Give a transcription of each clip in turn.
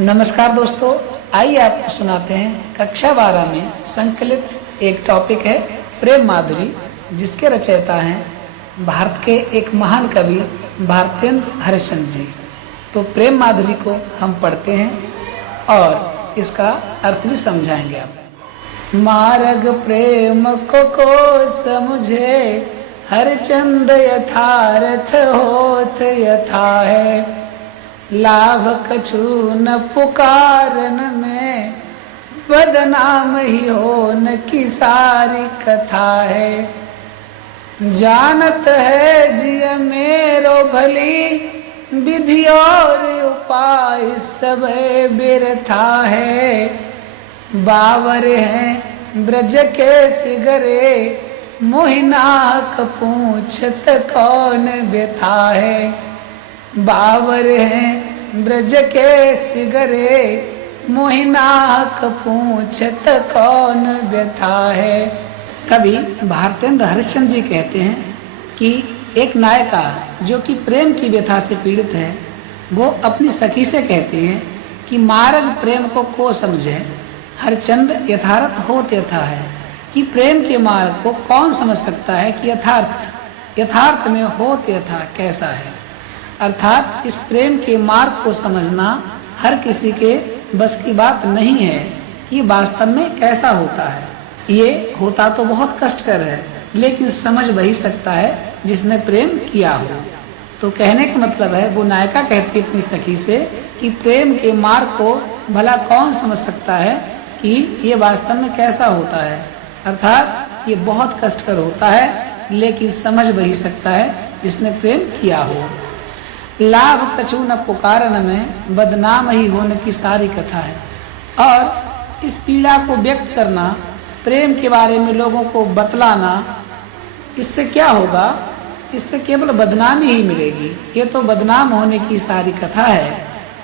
नमस्कार दोस्तों, आइए आपको सुनाते हैं कक्षा 12 में संकलित एक टॉपिक है प्रेम माधुरी, जिसके रचयिता हैं भारत के एक महान कवि भारतेंदु हरिश्चंद्र जी। तो प्रेम माधुरी को हम पढ़ते हैं और इसका अर्थ भी समझाएंगे आप। मार्ग प्रेम को समझे हरिचंद यथार्थ होत यथा है, लाभ कछु न पुकारन में बदनाम ही होन की सारी कथा है। जानत है जिय मेरो भली विधि और उपाय सब बिरथा है, बावर हैं ब्रज के सिगरे मोहिनाक पूछत कौन व्यथा है, बावर हैं ब्रज के सिगरे मोहिनाक पूछत कौन व्यथा है। कवि भारतेंदु हरिश्चंद्र जी कहते हैं कि एक नायिका जो कि प्रेम की व्यथा से पीड़ित है, वो अपनी सखी से कहती है कि मार्ग प्रेम को समझे हरिचंद यथार्थ होत यथा है, कि प्रेम के मार्ग को कौन समझ सकता है कि यथार्थ में होत यथा कैसा है। अर्थात इस प्रेम के मार्ग को समझना हर किसी के बस की बात नहीं है कि वास्तव में कैसा होता है। ये होता तो बहुत कष्टकर है, लेकिन समझ वही सकता है जिसने प्रेम किया हो। तो कहने का मतलब है, वो नायिका कहती है अपनी सखी से कि प्रेम के मार्ग को भला कौन समझ सकता है कि ये वास्तव में कैसा होता है। अर्थात ये बहुत कष्टकर होता है, लेकिन समझ वही सकता है जिसने प्रेम किया हो। लाभ कछु न पुकारन में बदनाम ही होने की सारी कथा है। और इस पीड़ा को व्यक्त करना, प्रेम के बारे में लोगों को बतलाना, इससे क्या होगा? इससे केवल बदनामी ही मिलेगी। ये तो बदनाम होने की सारी कथा है।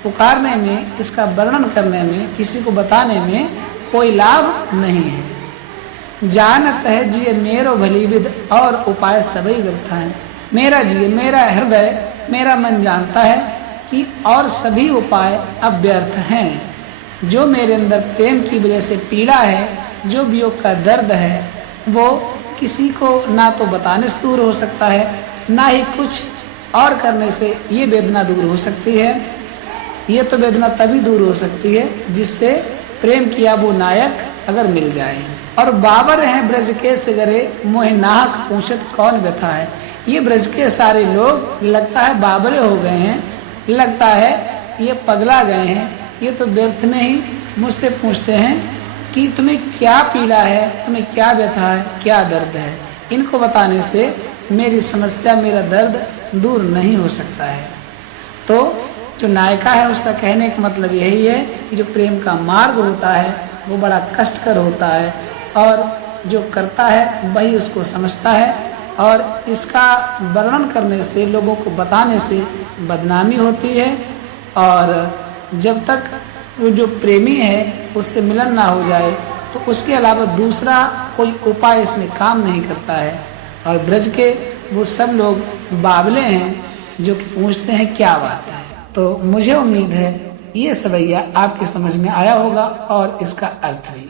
पुकारने में, इसका वर्णन करने में, किसी को बताने में कोई लाभ नहीं है। जानत है जिय मेरो भली विध और उपाय सभी व्यर्थ है। मेरा जिय, मेरा हृदय, मेरा मन जानता है कि और सभी उपाय अव्यर्थ हैं। जो मेरे अंदर प्रेम की वजह से पीड़ा है, जो वियोग का दर्द है, वो किसी को ना तो बताने से दूर हो सकता है, ना ही कुछ और करने से ये वेदना दूर हो सकती है। ये तो वेदना तभी दूर हो सकती है जिससे प्रेम किया वो नायक अगर मिल जाए। और बाबर हैं ब्रज के सिगरे मोहि नाहक पूछत कौन व्यथा है। ये ब्रज के सारे लोग लगता है बाबरे हो गए हैं, लगता है ये पगला गए हैं, ये तो व्यर्थ में ही मुझसे पूछते हैं कि तुम्हें क्या पीड़ा है, तुम्हें क्या व्यथा है, क्या दर्द है। इनको बताने से मेरी समस्या, मेरा दर्द दूर नहीं हो सकता है। तो जो नायिका है उसका कहने का मतलब यही है कि जो प्रेम का मार्ग होता है वो बड़ा कष्टकर होता है, और जो करता है वही उसको समझता है। और इसका वर्णन करने से, लोगों को बताने से बदनामी होती है। और जब तक वो जो प्रेमी है उससे मिलन ना हो जाए तो उसके अलावा दूसरा कोई उपाय इसमें काम नहीं करता है। और ब्रज के वो सब लोग बावले हैं जो कि पूछते हैं क्या बात है। तो मुझे उम्मीद है ये सवैया आपके समझ में आया होगा और इसका अर्थ भी।